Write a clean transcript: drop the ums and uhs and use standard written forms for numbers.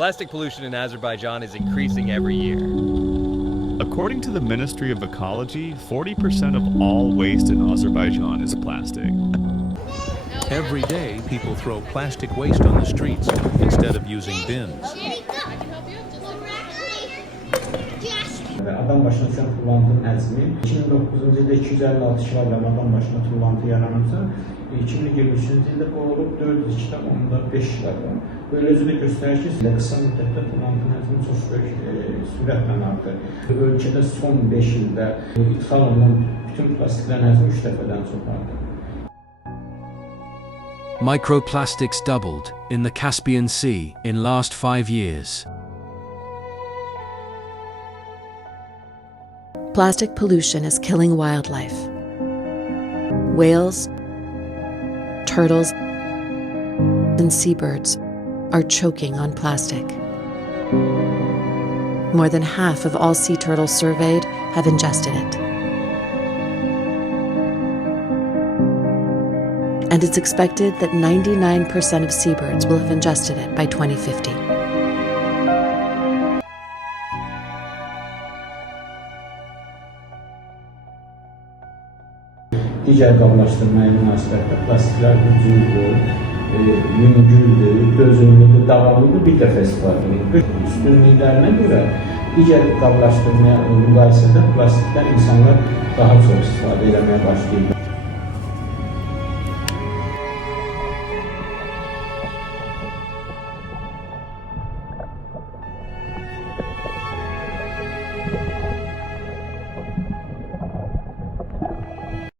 Plastic pollution in Azerbaijan is increasing every year. According to the Ministry of Ecology, 40% of all waste in Azerbaijan is plastic. Every day, people throw plastic waste on the streets instead of using bins. Adam başına düşən tullantının həcmi 2009-cu ildə 256 kiloqram adam başına tullantı yaranırsa, 2023-cü ildə bu olub 402,5 kiloqram. Böyle özü də göstərir ki, qısa müddətdə tullantının həcmi çox böyük sürətlə artır. Ölkədə son 5 ildə ithal olunan bütün plastiklərin həcmi 3 dəfədən çox artır. Microplastics doubled in the Caspian Sea in last 5 years. Plastic pollution is killing wildlife. Whales, turtles, and seabirds are choking on plastic. More than half of all sea turtles surveyed have ingested it. And it's expected that 99% of seabirds will have ingested it by 2050. Digər qablaşdırmaya münasibətdə plastiklər ucuzdur, yüngüldür, dözümlüdür, davamlıdır, bir dəfə istifadə edilir. Üstünlüklərinə görə digər qablaşdırmaya müqayisədə plastikdən insanlar daha çox istifadə etməyə başlayırlar.